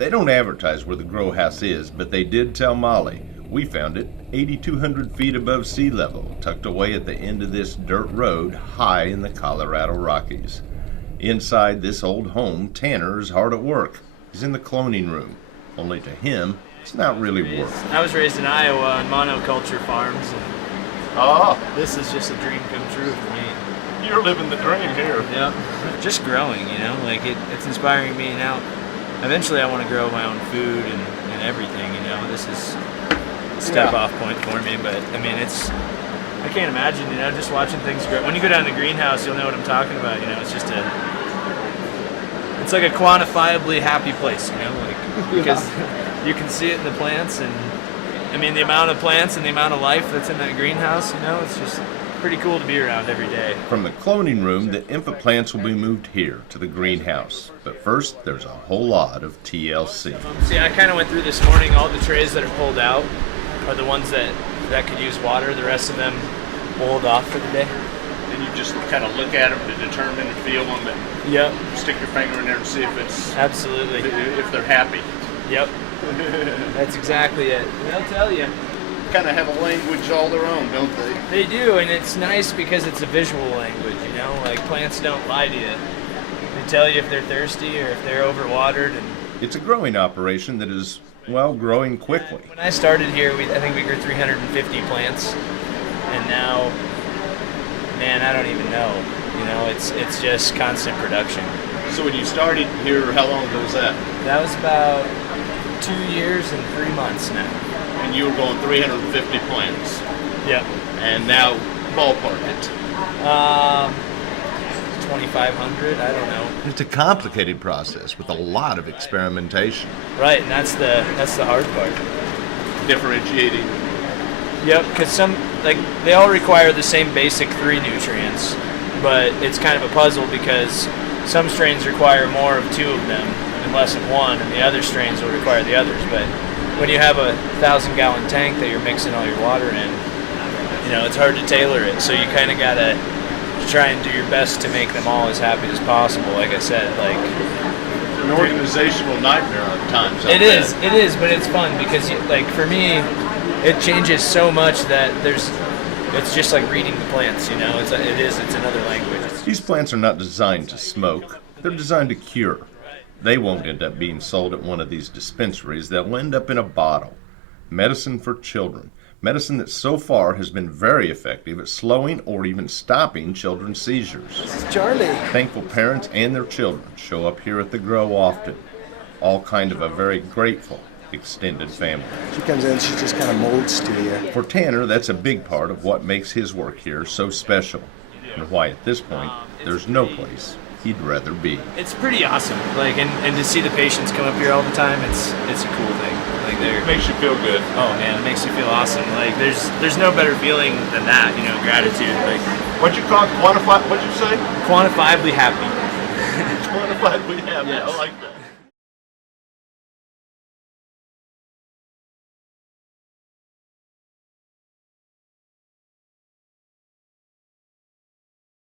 They don't advertise where the grow house is, but they did tell Molly. We found it 8,200 feet above sea level, tucked away at the end of this dirt road high in the Colorado Rockies. Inside this old home, Tanner is hard at work. He's in the cloning room. Only to him, it's not really work. I was raised in Iowa on monoculture farms, and this is just a dream come true for me. You're living the dream here. Yep. Just growing, like it's inspiring me now. Eventually I want to grow my own food and everything, This is a step off point for me, but I mean, I can't imagine, just watching things grow. When you go down to the greenhouse, you'll know what I'm talking about, it's just it's like a quantifiably happy place, because you can see it in the plants, and I mean, the amount of plants and the amount of life that's in that greenhouse, it's just pretty cool to be around every day. From the cloning room, the INFA plants will be moved here to the greenhouse. But first, there's a whole lot of TLC. See, I kind of went through this morning. All the trays that are pulled out are the ones that could use water. The rest of them hold off for the day. And you just kind of look at them to determine and feel them, and yep, stick your finger in there and see if it's absolutely if they're happy. Yep, that's exactly it. They'll tell you. Kind of have a language all their own, don't they? They do, and it's nice because it's a visual language, like plants don't lie to you. They tell you if they're thirsty or if they're overwatered. And it's a growing operation that is, growing quickly. When I started here, I think we grew 350 plants, and now, man, I don't even know. It's just constant production. So when you started here, how long ago was that? That was about 2 years and 3 months now. And you were going 350 plants. Yep. And now, ballpark it. 2,500, I don't know. It's a complicated process with a lot of experimentation. Right, and that's the hard part. Differentiating. Yep, because they all require the same basic 3 nutrients, but it's kind of a puzzle because some strains require more of 2 of them and less of 1, and the other strains will require the others. But when you have a 1,000-gallon tank that you're mixing all your water in, it's hard to tailor it. So you kind of gotta try and do your best to make them all as happy as possible. Like I said, an organizational nightmare at times. It is, but it's fun because, for me, it changes so much that it's just like reading the plants. It's another language. These plants are not designed to smoke; they're designed to cure. They won't end up being sold at one of these dispensaries. They'll end up in a bottle. Medicine for children. Medicine that so far has been very effective at slowing or even stopping children's seizures. This is Charlie. Thankful parents and their children show up here at the grow often. All kind of a very grateful extended family. She comes in, she just kind of molds to you. For Tanner, that's a big part of what makes his work here so special, and why at this point, there's no place he'd rather be. It's pretty awesome, and to see the patients come up here all the time, it's a cool thing. It makes you feel good. Oh man, it makes you feel awesome. There's no better feeling than that, gratitude. What'd you call it? What'd you say? Quantifiably happy. Quantifiably happy. Yes. I like that.